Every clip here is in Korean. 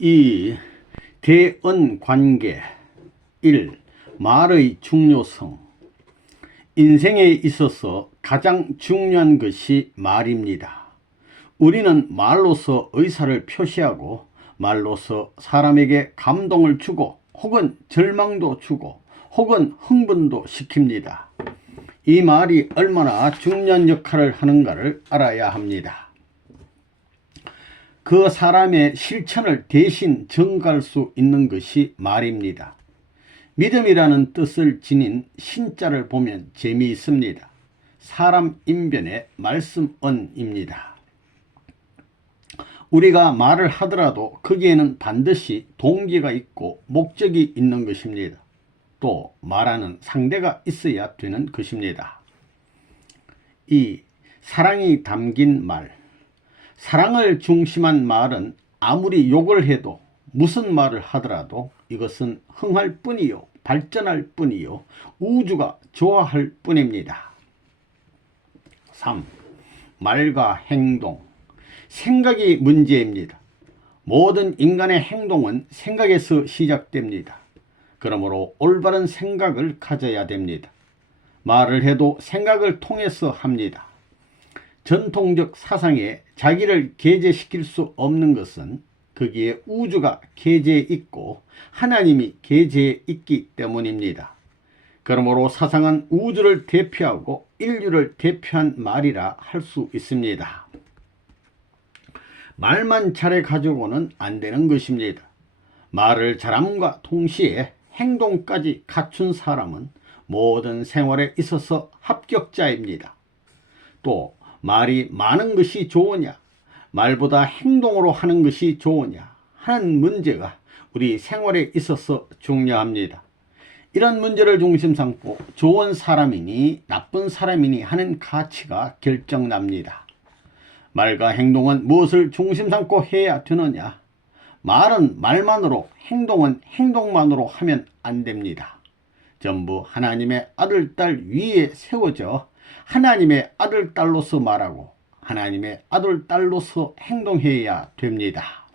이 대언 관계 1. 말의 중요성. 인생에 있어서 가장 중요한 것이 말입니다. 우리는 말로서 의사를 표시하고 말로서 사람에게 감동을 주고 혹은 절망도 주고 혹은 흥분도 시킵니다. 이 말이 얼마나 중요한 역할을 하는가를 알아야 합니다. 그 사람의 실천을 대신 전가할 수 있는 것이 말입니다. 믿음이라는 뜻을 지닌 신자를 보면 재미있습니다. 사람 인변의 말씀언입니다. 우리가 말을 하더라도 거기에는 반드시 동기가 있고 목적이 있는 것입니다. 또 말하는 상대가 있어야 되는 것입니다. 이 사랑이 담긴 말. 사랑을 중심한 말은 아무리 욕을 해도 무슨 말을 하더라도 이것은 흥할 뿐이요 발전할 뿐이요 우주가 좋아할 뿐입니다. 3. 말과 행동. 생각이 문제입니다. 모든 인간의 행동은 생각에서 시작됩니다. 그러므로 올바른 생각을 가져야 됩니다. 말을 해도 생각을 통해서 합니다. 전통적 사상에 자기를 게재시킬 수 없는 것은 거기에 우주가 게재해 있고 하나님이 게재해 있기 때문입니다. 그러므로 사상은 우주를 대표하고 인류를 대표한 말이라 할 수 있습니다. 말만 잘해 가지고는 안 되는 것입니다. 말을 잘함과 동시에 행동까지 갖춘 사람은 모든 생활에 있어서 합격자입니다. 또 말이 많은 것이 좋으냐, 말보다 행동으로 하는 것이 좋으냐 하는 문제가 우리 생활에 있어서 중요합니다. 이런 문제를 중심 삼고 좋은 사람이니 나쁜 사람이니 하는 가치가 결정납니다. 말과 행동은 무엇을 중심 삼고 해야 되느냐? 말은 말만으로, 행동은 행동만으로 하면 안 됩니다. 전부 하나님의 아들, 딸 위에 세워져 하나님의 아들, 딸로서 말하고 하나님의 아들, 딸로서 행동해야 됩니다.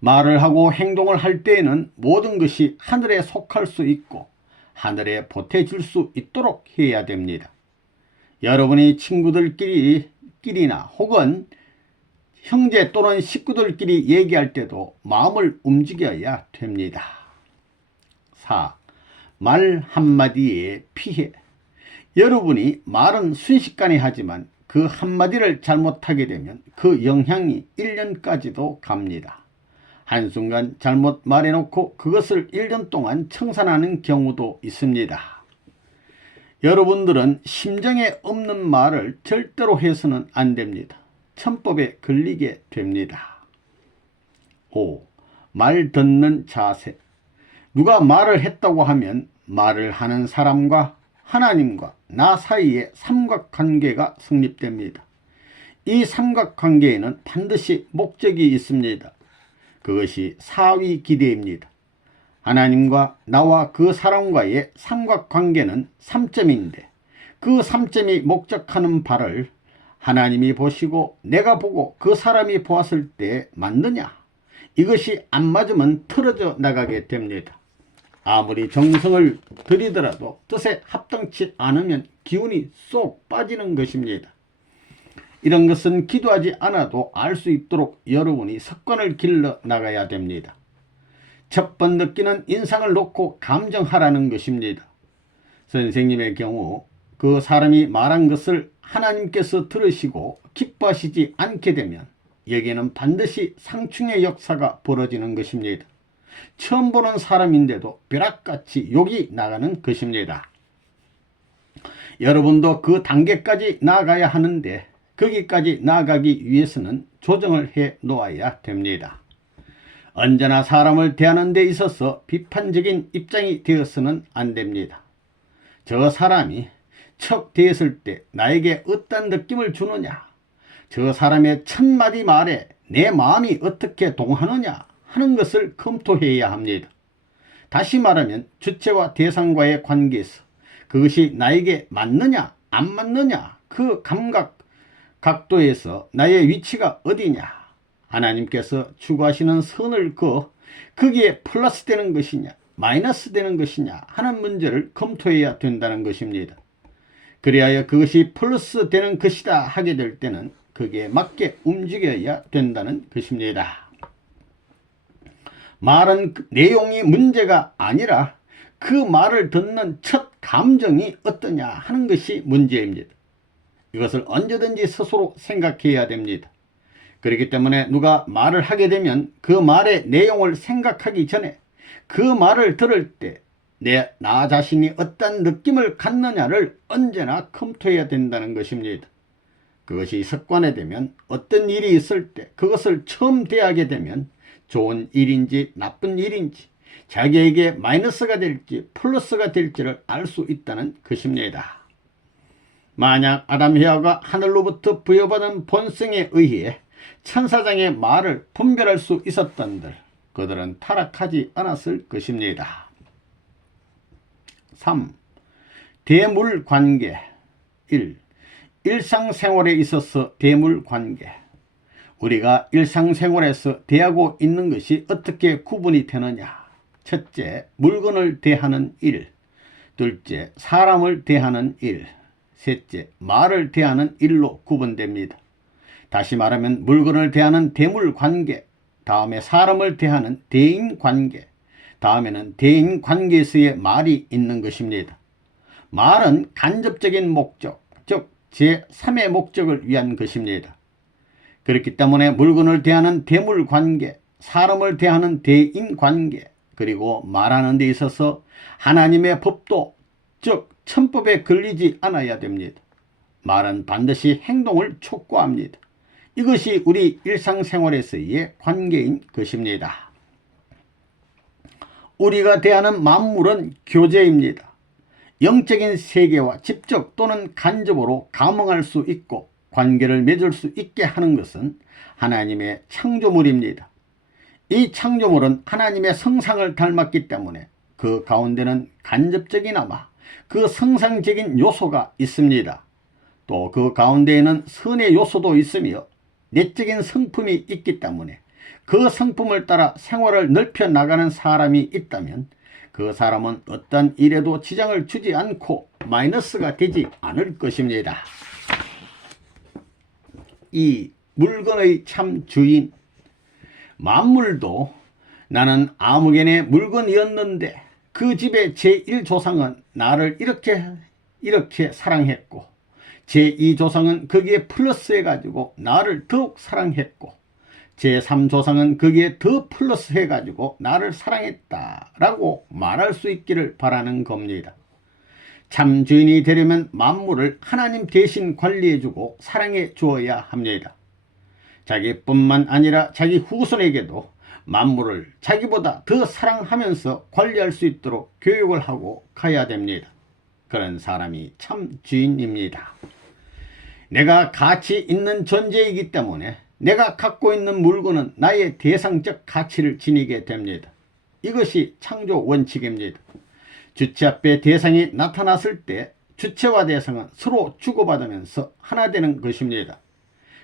말을 하고 행동을 할 때에는 모든 것이 하늘에 속할 수 있고 하늘에 보태질 수 있도록 해야 됩니다. 여러분이 친구들끼리나 혹은 형제 또는 식구들끼리 얘기할 때도 마음을 움직여야 됩니다. 4. 말 한마디에 피해. 여러분이 말은 순식간에 하지만 그 한마디를 잘못하게 되면 그 영향이 1년까지도 갑니다. 한순간 잘못 말해놓고 그것을 1년 동안 청산하는 경우도 있습니다. 여러분들은 심정에 없는 말을 절대로 해서는 안 됩니다. 천법에 걸리게 됩니다. 5. 말 듣는 자세. 누가 말을 했다고 하면 말을 하는 사람과 하나님과 나 사이에 삼각관계가 성립됩니다. 이 삼각관계에는 반드시 목적이 있습니다. 그것이 사위기대입니다. 하나님과 나와 그 사람과의 삼각관계는 3점인데 그 3점이 목적하는 바를 하나님이 보시고 내가 보고 그 사람이 보았을 때 맞느냐? 이것이 안 맞으면 틀어져 나가게 됩니다. 아무리 정성을 들이더라도 뜻에 합당치 않으면 기운이 쏙 빠지는 것입니다. 이런 것은 기도하지 않아도 알 수 있도록 여러분이 습관을 길러 나가야 됩니다. 첫 번 느끼는 인상을 놓고 감정하라는 것입니다. 선생님의 경우 그 사람이 말한 것을 하나님께서 들으시고 기뻐하시지 않게 되면 여기에는 반드시 상충의 역사가 벌어지는 것입니다. 처음 보는 사람인데도 벼락같이 욕이 나가는 것입니다. 여러분도 그 단계까지 나아가야 하는데 거기까지 나아가기 위해서는 조정을 해 놓아야 됩니다. 언제나 사람을 대하는 데 있어서 비판적인 입장이 되어서는 안 됩니다. 저 사람이 척 대했을 때 나에게 어떤 느낌을 주느냐, 저 사람의 첫 마디 말에 내 마음이 어떻게 동하느냐 하는 것을 검토해야 합니다. 다시 말하면 주체와 대상과의 관계에서 그것이 나에게 맞느냐 안 맞느냐 그 감각 각도에서 나의 위치가 어디냐 하나님께서 추구하시는 선을 거기에 플러스 되는 것이냐 마이너스 되는 것이냐 하는 문제를 검토해야 된다는 것입니다. 그리하여 그것이 플러스 되는 것이다 하게 될 때는 거기에 맞게 움직여야 된다는 것입니다. 말은 내용이 문제가 아니라 그 말을 듣는 첫 감정이 어떠냐 하는 것이 문제입니다. 이것을 언제든지 스스로 생각해야 됩니다. 그렇기 때문에 누가 말을 하게 되면 그 말의 내용을 생각하기 전에 그 말을 들을 때 나 자신이 어떤 느낌을 갖느냐를 언제나 검토해야 된다는 것입니다. 그것이 습관화되면 어떤 일이 있을 때 그것을 처음 대하게 되면 좋은 일인지 나쁜 일인지 자기에게 마이너스가 될지 플러스가 될지를 알 수 있다는 것입니다. 만약 아담 해와가 하늘로부터 부여받은 본성에 의해 천사장의 말을 분별할 수 있었던들 그들은 타락하지 않았을 것입니다. 3. 대물관계 1. 일상생활에 있어서 대물관계. 우리가 일상생활에서 대하고 있는 것이 어떻게 구분이 되느냐. 첫째, 물건을 대하는 일. 둘째, 사람을 대하는 일. 셋째, 말을 대하는 일로 구분됩니다. 다시 말하면 물건을 대하는 대물관계, 다음에 사람을 대하는 대인관계, 다음에는 대인관계에서의 말이 있는 것입니다. 말은 간접적인 목적, 즉 제3의 목적을 위한 것입니다. 그렇기 때문에 물건을 대하는 대물관계, 사람을 대하는 대인관계, 그리고 말하는 데 있어서 하나님의 법도, 즉 천법에 걸리지 않아야 됩니다. 말은 반드시 행동을 촉구합니다. 이것이 우리 일상생활에서의 관계인 것입니다. 우리가 대하는 만물은 교제입니다. 영적인 세계와 직접 또는 간접으로 감흥할 수 있고 관계를 맺을 수 있게 하는 것은 하나님의 창조물입니다. 이 창조물은 하나님의 성상을 닮았기 때문에 그 가운데는 간접적이나마 그 성상적인 요소가 있습니다. 또 그 가운데에는 선의 요소도 있으며 내적인 성품이 있기 때문에 그 성품을 따라 생활을 넓혀 나가는 사람이 있다면 그 사람은 어떤 일에도 지장을 주지 않고 마이너스가 되지 않을 것입니다. 이 물건의 참 주인. 만물도 나는 아무개의 물건이었는데 그 집의 제1조상은 나를 이렇게 사랑했고 제2조상은 거기에 플러스해가지고 나를 더욱 사랑했고 제3조상은 거기에 더 플러스해가지고 나를 사랑했다라고 말할 수 있기를 바라는 겁니다. 참 주인이 되려면 만물을 하나님 대신 관리해주고 사랑해 주어야 합니다. 자기뿐만 아니라 자기 후손에게도 만물을 자기보다 더 사랑하면서 관리할 수 있도록 교육을 하고 가야 됩니다. 그런 사람이 참 주인입니다. 내가 가치 있는 존재이기 때문에 내가 갖고 있는 물건은 나의 대상적 가치를 지니게 됩니다. 이것이 창조 원칙입니다. 주체 앞에 대상이 나타났을 때 주체와 대상은 서로 주고받으면서 하나 되는 것입니다.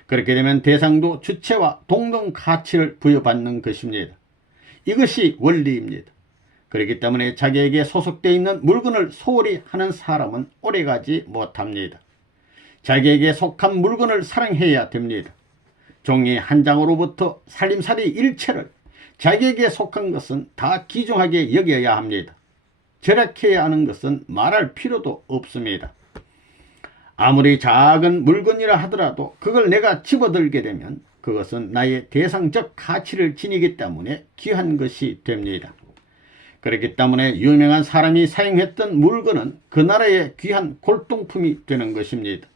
그렇게 되면 대상도 주체와 동등 가치를 부여받는 것입니다. 이것이 원리입니다. 그렇기 때문에 자기에게 소속되어 있는 물건을 소홀히 하는 사람은 오래가지 못합니다. 자기에게 속한 물건을 사랑해야 됩니다. 종이 한 장으로부터 살림살이 일체를 자기에게 속한 것은 다 귀중하게 여겨야 합니다. 절약해야 하는 것은 말할 필요도 없습니다. 아무리 작은 물건이라 하더라도 그걸 내가 집어들게 되면 그것은 나의 대상적 가치를 지니기 때문에 귀한 것이 됩니다. 그렇기 때문에 유명한 사람이 사용했던 물건은 그 나라의 귀한 골동품이 되는 것입니다.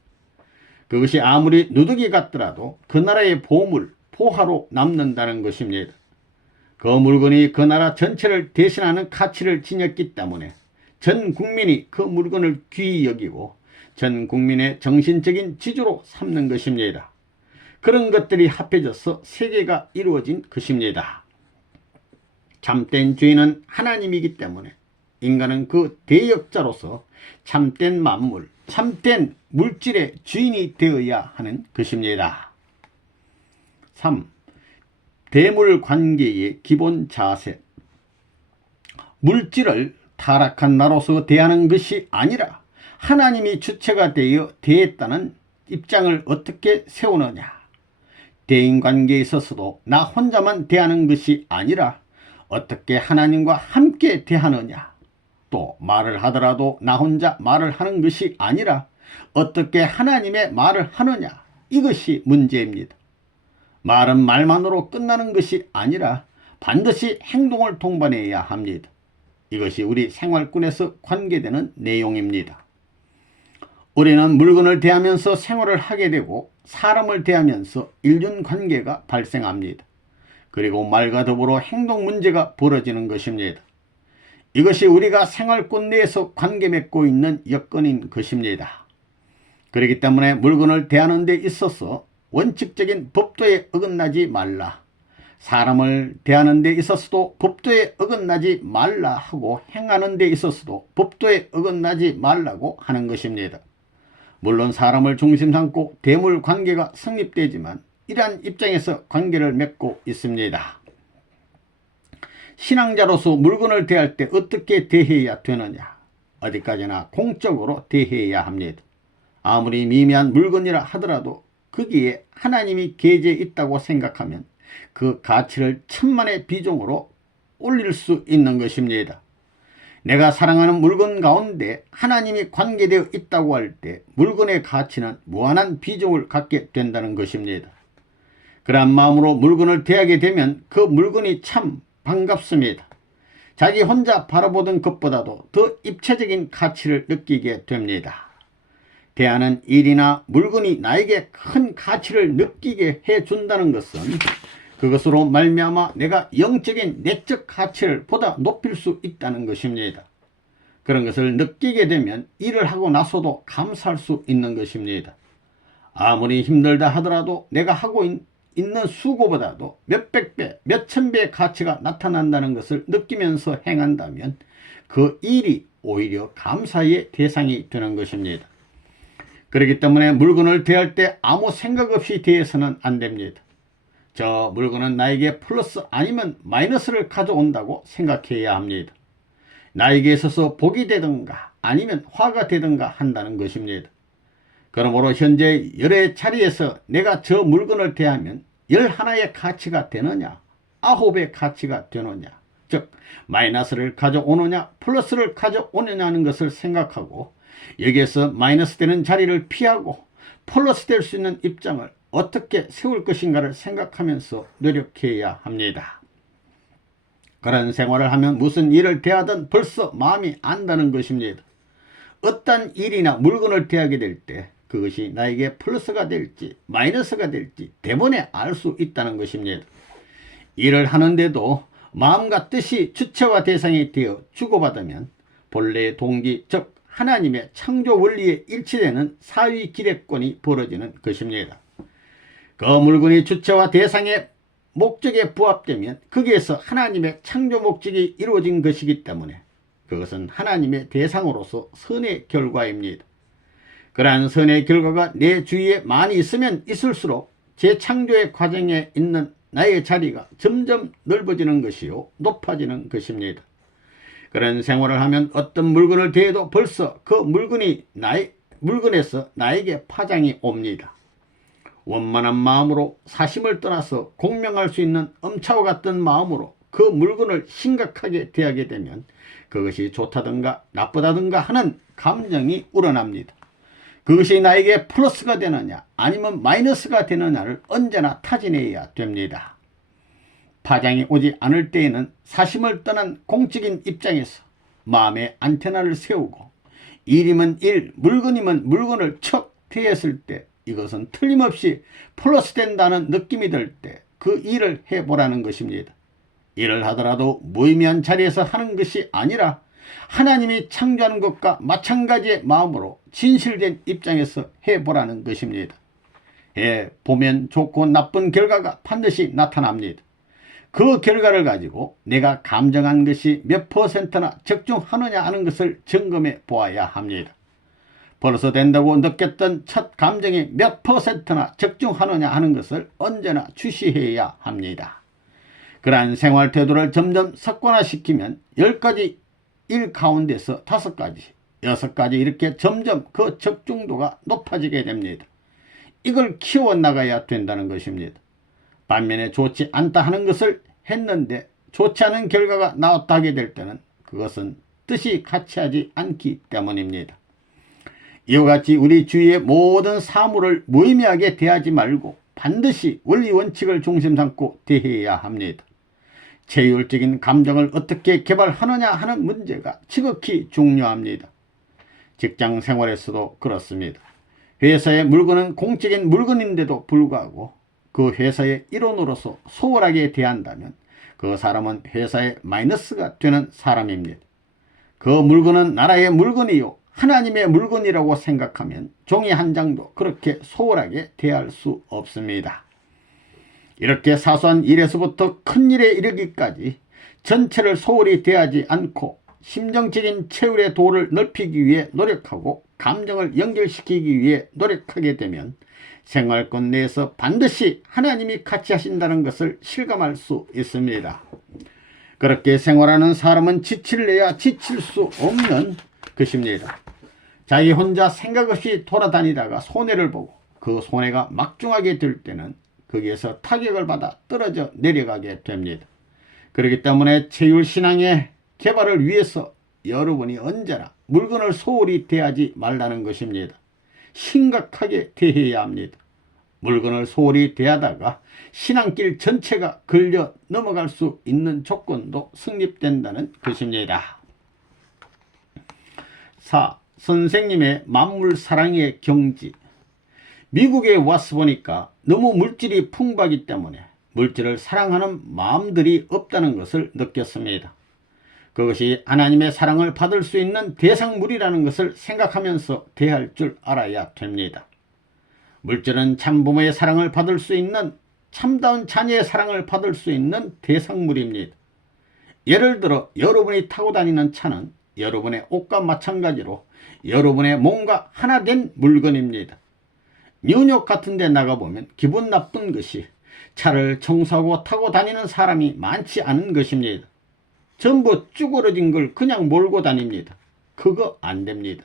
그것이 아무리 누더기 같더라도 그 나라의 보물, 보화로 남는다는 것입니다. 그 물건이 그 나라 전체를 대신하는 가치를 지녔기 때문에 전 국민이 그 물건을 귀히 여기고 전 국민의 정신적인 지주로 삼는 것입니다. 그런 것들이 합해져서 세계가 이루어진 것입니다. 참된 주인은 하나님이기 때문에 인간은 그 대역자로서 참된 만물, 참된 물질의 주인이 되어야 하는 것입니다. 3. 대물 관계의 기본 자세. 물질을 타락한 나로서 대하는 것이 아니라 하나님이 주체가 되어 대했다는 입장을 어떻게 세우느냐. 대인관계에 있어서도 나 혼자만 대하는 것이 아니라 어떻게 하나님과 함께 대하느냐. 또 말을 하더라도 나 혼자 말을 하는 것이 아니라 어떻게 하나님의 말을 하느냐. 이것이 문제입니다. 말은 말만으로 끝나는 것이 아니라 반드시 행동을 동반해야 합니다. 이것이 우리 생활꾼에서 관계되는 내용입니다. 우리는 물건을 대하면서 생활을 하게 되고 사람을 대하면서 인륜관계가 발생합니다. 그리고 말과 더불어 행동 문제가 벌어지는 것입니다. 이것이 우리가 생활권 내에서 관계 맺고 있는 여건인 것입니다. 그렇기 때문에 물건을 대하는 데 있어서 원칙적인 법도에 어긋나지 말라. 사람을 대하는 데 있어서도 법도에 어긋나지 말라 하고 행하는 데 있어서도 법도에 어긋나지 말라고 하는 것입니다. 물론 사람을 중심 삼고 대물 관계가 성립되지만 이러한 입장에서 관계를 맺고 있습니다. 신앙자로서 물건을 대할 때 어떻게 대해야 되느냐. 어디까지나 공적으로 대해야 합니다. 아무리 미미한 물건이라 하더라도 거기에 하나님이 계좌에 있다고 생각하면 그 가치를 천만의 비중으로 올릴 수 있는 것입니다. 내가 사랑하는 물건 가운데 하나님이 관계되어 있다고 할 때 물건의 가치는 무한한 비중을 갖게 된다는 것입니다. 그러한 마음으로 물건을 대하게 되면 그 물건이 참 반갑습니다. 자기 혼자 바라보던 것보다도 더 입체적인 가치를 느끼게 됩니다. 대하는 일이나 물건이 나에게 큰 가치를 느끼게 해준다는 것은 그것으로 말미암아 내가 영적인 내적 가치를 보다 높일 수 있다는 것입니다. 그런 것을 느끼게 되면 일을 하고 나서도 감사할 수 있는 것입니다. 아무리 힘들다 하더라도 내가 하고 있는 수고보다도 몇백 배, 몇천 배의 가치가 나타난다는 것을 느끼면서 행한다면 그 일이 오히려 감사의 대상이 되는 것입니다. 그렇기 때문에 물건을 대할 때 아무 생각 없이 대해서는 안 됩니다. 저 물건은 나에게 플러스 아니면 마이너스를 가져온다고 생각해야 합니다. 나에게 있어서 복이 되든가 아니면 화가 되든가 한다는 것입니다. 그러므로 현재 열의 자리에서 내가 저 물건을 대하면 11의 가치가 되느냐 9의 가치가 되느냐, 즉 마이너스를 가져오느냐 플러스를 가져오느냐는 것을 생각하고 여기에서 마이너스 되는 자리를 피하고 플러스 될 수 있는 입장을 어떻게 세울 것인가를 생각하면서 노력해야 합니다. 그런 생활을 하면 무슨 일을 대하든 벌써 마음이 안다는 것입니다. 어떤 일이나 물건을 대하게 될 때 그것이 나에게 플러스가 될지 마이너스가 될지 대번에 알 수 있다는 것입니다. 일을 하는데도 마음과 뜻이 주체와 대상이 되어 주고받으면 본래의 동기, 즉 하나님의 창조 원리에 일치되는 사위 기대권이 벌어지는 것입니다. 그 물건이 주체와 대상의 목적에 부합되면 거기에서 하나님의 창조 목적이 이루어진 것이기 때문에 그것은 하나님의 대상으로서 선의 결과입니다. 그러한 선의 결과가 내 주위에 많이 있으면 있을수록 재창조의 과정에 있는 나의 자리가 점점 넓어지는 것이요 높아지는 것입니다. 그런 생활을 하면 어떤 물건을 대해도 벌써 그 물건에서 나에게 파장이 옵니다. 원만한 마음으로 사심을 떠나서 공명할 수 있는 엄차와 같은 마음으로 그 물건을 심각하게 대하게 되면 그것이 좋다든가 나쁘다든가 하는 감정이 우러납니다. 그것이 나에게 플러스가 되느냐 아니면 마이너스가 되느냐를 언제나 타진해야 됩니다. 파장이 오지 않을 때에는 사심을 떠난 공적인 입장에서 마음의 안테나를 세우고 일이면 일, 물건이면 물건을 척 대했을 때 이것은 틀림없이 플러스 된다는 느낌이 들 때 그 일을 해보라는 것입니다. 일을 하더라도 무의미한 자리에서 하는 것이 아니라 하나님이 창조하는 것과 마찬가지의 마음으로 진실된 입장에서 해보라는 것입니다. 보면 좋고 나쁜 결과가 반드시 나타납니다. 그 결과를 가지고 내가 감정한 것이 몇 퍼센트나 적중하느냐 하는 것을 점검해 보아야 합니다. 벌써 된다고 느꼈던 첫 감정이 몇 퍼센트나 적중하느냐 하는 것을 언제나 주시해야 합니다. 그러한 생활 태도를 점점 습관화시키면 10가지 일 가운데서 5가지, 6가지 이렇게 점점 그 적중도가 높아지게 됩니다. 이걸 키워나가야 된다는 것입니다. 반면에 좋지 않다 하는 것을 했는데 좋지 않은 결과가 나왔다 하게 될 때는 그것은 뜻이 같이 하지 않기 때문입니다. 이와 같이 우리 주위의 모든 사물을 무의미하게 대하지 말고 반드시 원리 원칙을 중심 삼고 대해야 합니다. 제율적인 감정을 어떻게 개발하느냐 하는 문제가 지극히 중요합니다. 직장 생활에서도 그렇습니다. 회사의 물건은 공적인 물건인데도 불구하고 그 회사의 일원으로서 소홀하게 대한다면 그 사람은 회사의 마이너스가 되는 사람입니다. 그 물건은 나라의 물건이요 하나님의 물건이라고 생각하면 종이 한 장도 그렇게 소홀하게 대할 수 없습니다. 이렇게 사소한 일에서부터 큰 일에 이르기까지 전체를 소홀히 대하지 않고 심정적인 체율의 도를 넓히기 위해 노력하고 감정을 연결시키기 위해 노력하게 되면 생활권 내에서 반드시 하나님이 같이 하신다는 것을 실감할 수 있습니다. 그렇게 생활하는 사람은 지칠래야 지칠 수 없는 것입니다. 자기 혼자 생각 없이 돌아다니다가 손해를 보고 그 손해가 막중하게 될 때는 거기에서 타격을 받아 떨어져 내려가게 됩니다. 그렇기 때문에 체율신앙의 개발을 위해서 여러분이 언제나 물건을 소홀히 대하지 말라는 것입니다. 심각하게 대해야 합니다. 물건을 소홀히 대하다가 신앙길 전체가 걸려 넘어갈 수 있는 조건도 성립된다는 것입니다. 4. 선생님의 만물 사랑의 경지. 미국에 와서 보니까 너무 물질이 풍부하기 때문에 물질을 사랑하는 마음들이 없다는 것을 느꼈습니다. 그것이 하나님의 사랑을 받을 수 있는 대상물이라는 것을 생각하면서 대할 줄 알아야 됩니다. 물질은 참부모의 사랑을 받을 수 있는 참다운 자녀의 사랑을 받을 수 있는 대상물입니다. 예를 들어 여러분이 타고 다니는 차는 여러분의 옷과 마찬가지로 여러분의 몸과 하나 된 물건입니다. 뉴욕 같은 데 나가보면 기분 나쁜 것이 차를 청소하고 타고 다니는 사람이 많지 않은 것입니다. 전부 쭈그러진 걸 그냥 몰고 다닙니다. 그거 안 됩니다.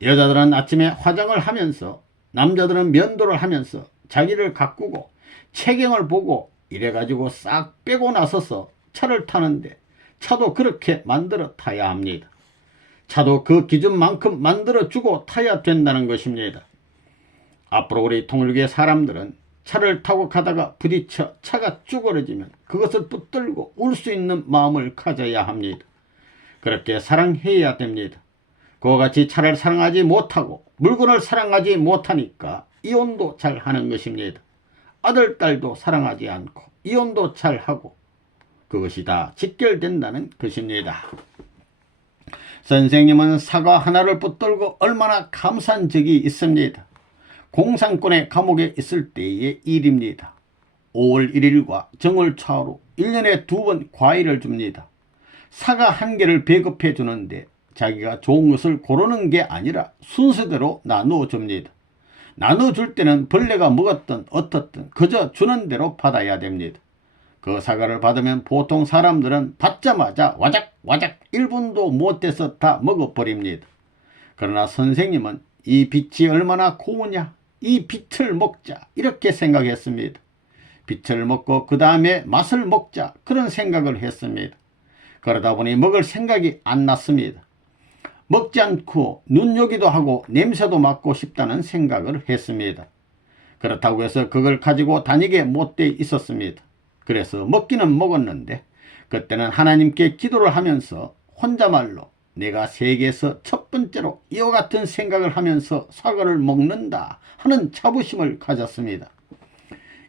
여자들은 아침에 화장을 하면서 남자들은 면도를 하면서 자기를 가꾸고 체경을 보고 이래가지고 싹 빼고 나서서 차를 타는데 차도 그렇게 만들어 타야 합니다. 차도 그 기준만큼 만들어주고 타야 된다는 것입니다. 앞으로 우리 통일교의 사람들은 차를 타고 가다가 부딪혀 차가 쭈그러지면 그것을 붙들고 울 수 있는 마음을 가져야 합니다. 그렇게 사랑해야 됩니다. 그와 같이 차를 사랑하지 못하고 물건을 사랑하지 못하니까 이혼도 잘하는 것입니다. 아들, 딸도 사랑하지 않고 이혼도 잘하고 그것이 다 직결된다는 것입니다. 선생님은 사과 하나를 붙들고 얼마나 감사한 적이 있습니다. 공산권의 감옥에 있을 때의 일입니다. 5월 1일과 정월 초하루 1년에 2번 과일을 줍니다. 사과 1개를 배급해 주는데 자기가 좋은 것을 고르는 게 아니라 순서대로 나누어 줍니다. 나눠줄 때는 벌레가 먹었든 어떻든 그저 주는 대로 받아야 됩니다. 그 사과를 받으면 보통 사람들은 받자마자 와작와작 1분도 못 돼서 다 먹어버립니다. 그러나 선생님은 이 빛이 얼마나 고우냐, 이 빛을 먹자 이렇게 생각했습니다. 빛을 먹고 그 다음에 맛을 먹자 그런 생각을 했습니다. 그러다 보니 먹을 생각이 안 났습니다. 먹지 않고 눈요기도 하고 냄새도 맡고 싶다는 생각을 했습니다. 그렇다고 해서 그걸 가지고 다니게 못돼 있었습니다. 그래서 먹기는 먹었는데 그때는 하나님께 기도를 하면서 혼자말로 내가 세계에서 첫 번째로 이와 같은 생각을 하면서 사과를 먹는다 하는 자부심을 가졌습니다.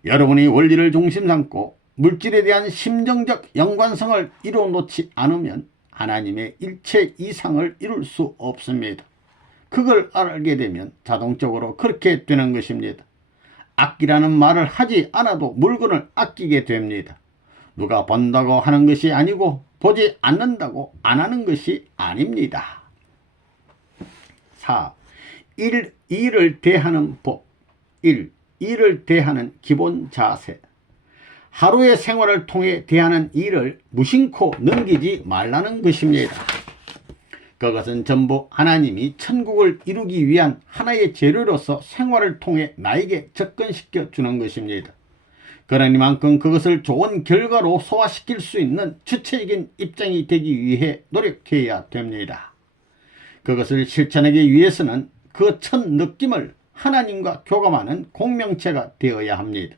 여러분이 원리를 중심 삼고 물질에 대한 심정적 연관성을 이루어놓지 않으면 하나님의 일체 이상을 이룰 수 없습니다. 그걸 알게 되면 자동적으로 그렇게 되는 것입니다. 아끼라는 말을 하지 않아도 물건을 아끼게 됩니다. 누가 본다고 하는 것이 아니고 보지 않는다고 안 하는 것이 아닙니다. 4. 일을 대하는 법. 1. 일을 대하는 기본 자세. 하루의 생활을 통해 대하는 일을 무심코 넘기지 말라는 것입니다. 그것은 전부 하나님이 천국을 이루기 위한 하나의 재료로서 생활을 통해 나에게 접근시켜 주는 것입니다. 그러니만큼 그것을 좋은 결과로 소화시킬 수 있는 주체적인 입장이 되기 위해 노력해야 됩니다. 그것을 실천하기 위해서는 그 첫 느낌을 하나님과 교감하는 공명체가 되어야 합니다.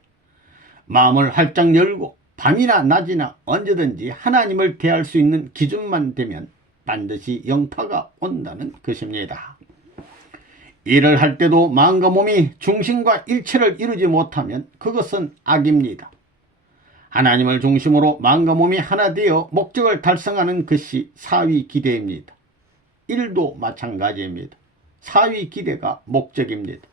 마음을 활짝 열고 밤이나 낮이나 언제든지 하나님을 대할 수 있는 기준만 되면 반드시 영파가 온다는 것입니다. 일을 할 때도 마음과 몸이 중심과 일체를 이루지 못하면 그것은 악입니다. 하나님을 중심으로 마음과 몸이 하나 되어 목적을 달성하는 것이 사위기대입니다. 일도 마찬가지입니다. 사위기대가 목적입니다.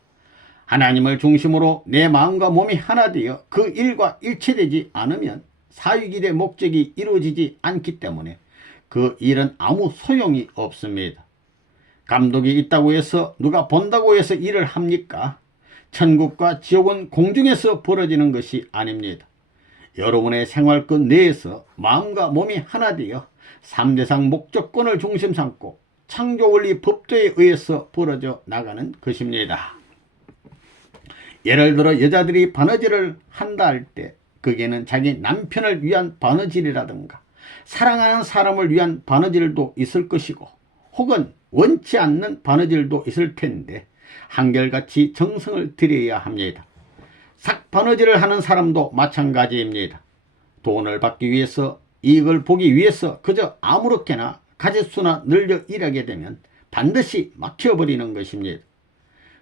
하나님을 중심으로 내 마음과 몸이 하나 되어 그 일과 일체되지 않으면 사위기대 목적이 이루어지지 않기 때문에 그 일은 아무 소용이 없습니다. 감독이 있다고 해서 누가 본다고 해서 일을 합니까? 천국과 지옥은 공중에서 벌어지는 것이 아닙니다. 여러분의 생활권 내에서 마음과 몸이 하나 되어 3대상 목적권을 중심 삼고 창조원리 법도에 의해서 벌어져 나가는 것입니다. 예를 들어 여자들이 바느질을 한다 할 때 거기에는 자기 남편을 위한 바느질이라든가 사랑하는 사람을 위한 바느질도 있을 것이고 혹은 원치 않는 바느질도 있을 텐데 한결같이 정성을 들여야 합니다. 삭바느질을 하는 사람도 마찬가지입니다. 돈을 받기 위해서 이익을 보기 위해서 그저 아무렇게나 가짓수나 늘려 일하게 되면 반드시 막혀버리는 것입니다.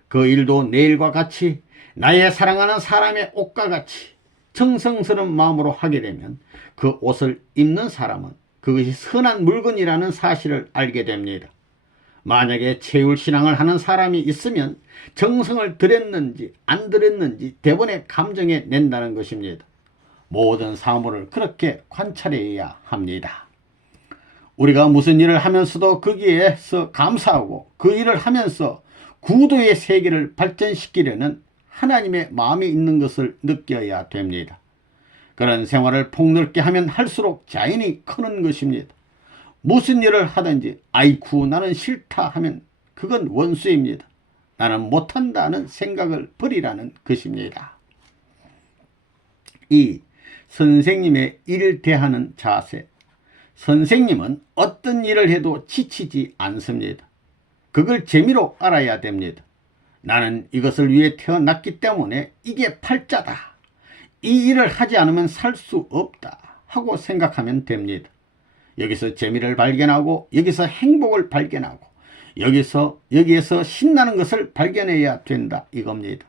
그 일도 내일과 같이 나의 사랑하는 사람의 옷과 같이 정성스러운 마음으로 하게 되면 그 옷을 입는 사람은 그것이 선한 물건이라는 사실을 알게 됩니다. 만약에 체울신앙을 하는 사람이 있으면 정성을 들였는지 안 들였는지 대번에 감정에 낸다는 것입니다. 모든 사물을 그렇게 관찰해야 합니다. 우리가 무슨 일을 하면서도 거기에서 감사하고 그 일을 하면서 구도의 세계를 발전시키려는 하나님의 마음이 있는 것을 느껴야 됩니다. 그런 생활을 폭넓게 하면 할수록 자연이 크는 것입니다. 무슨 일을 하든지 아이쿠 나는 싫다 하면 그건 원수입니다. 나는 못한다는 생각을 버리라는 것입니다. 2. 선생님의 일을 대하는 자세. 선생님은 어떤 일을 해도 지치지 않습니다. 그걸 재미로 알아야 됩니다. 나는 이것을 위해 태어났기 때문에 이게 팔자다. 이 일을 하지 않으면 살 수 없다 하고 생각하면 됩니다. 여기서 재미를 발견하고 여기서 행복을 발견하고 여기에서 신나는 것을 발견해야 된다 이겁니다.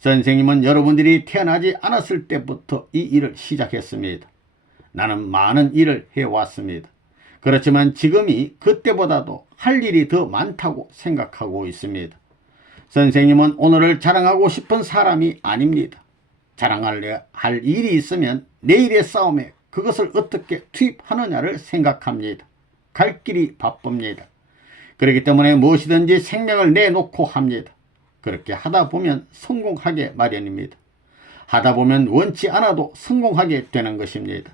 선생님은 여러분들이 태어나지 않았을 때부터 이 일을 시작했습니다. 나는 많은 일을 해왔습니다. 그렇지만 지금이 그때보다도 할 일이 더 많다고 생각하고 있습니다. 선생님은 오늘을 자랑하고 싶은 사람이 아닙니다. 자랑할 일이 있으면 내일의 싸움에 그것을 어떻게 투입하느냐를 생각합니다. 갈 길이 바쁩니다. 그렇기 때문에 무엇이든지 생명을 내놓고 합니다. 그렇게 하다 보면 성공하게 마련입니다. 하다 보면 원치 않아도 성공하게 되는 것입니다.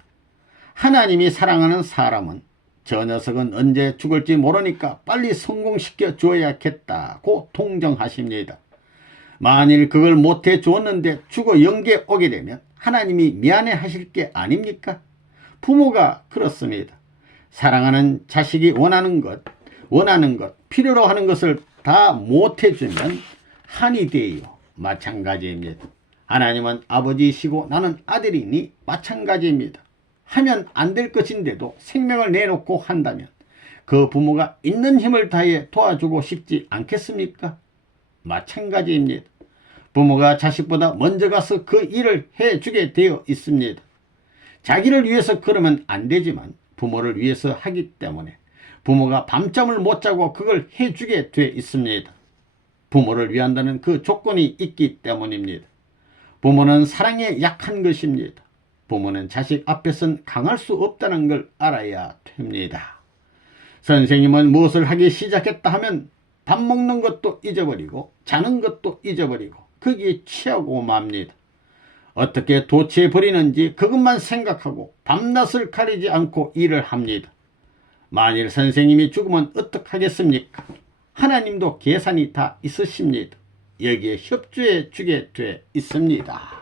하나님이 사랑하는 사람은 저 녀석은 언제 죽을지 모르니까 빨리 성공시켜 줘야겠다고 동정하십니다. 만일 그걸 못해 주었는데 죽어 영계 오게 되면 하나님이 미안해 하실 게 아닙니까? 부모가 그렇습니다. 사랑하는 자식이 원하는 것, 필요로 하는 것을 다 못해주면 한이 되요. 마찬가지입니다. 하나님은 아버지이시고 나는 아들이니 마찬가지입니다. 하면 안 될 것인데도 생명을 내놓고 한다면 그 부모가 있는 힘을 다해 도와주고 싶지 않겠습니까? 마찬가지입니다. 부모가 자식보다 먼저 가서 그 일을 해주게 되어 있습니다. 자기를 위해서 그러면 안 되지만 부모를 위해서 하기 때문에 부모가 밤잠을 못 자고 그걸 해주게 돼 있습니다. 부모를 위한다는 그 조건이 있기 때문입니다. 부모는 사랑에 약한 것입니다. 부모는 자식 앞에선 강할 수 없다는 걸 알아야 됩니다. 선생님은 무엇을 하기 시작했다 하면 밥 먹는 것도 잊어버리고 자는 것도 잊어버리고 거기에 취하고 맙니다. 어떻게 도취해버리는지 그것만 생각하고 밤낮을 가리지 않고 일을 합니다. 만일 선생님이 죽으면 어떡하겠습니까? 하나님도 계산이 다 있으십니다. 여기에 협조해 주게 돼 있습니다.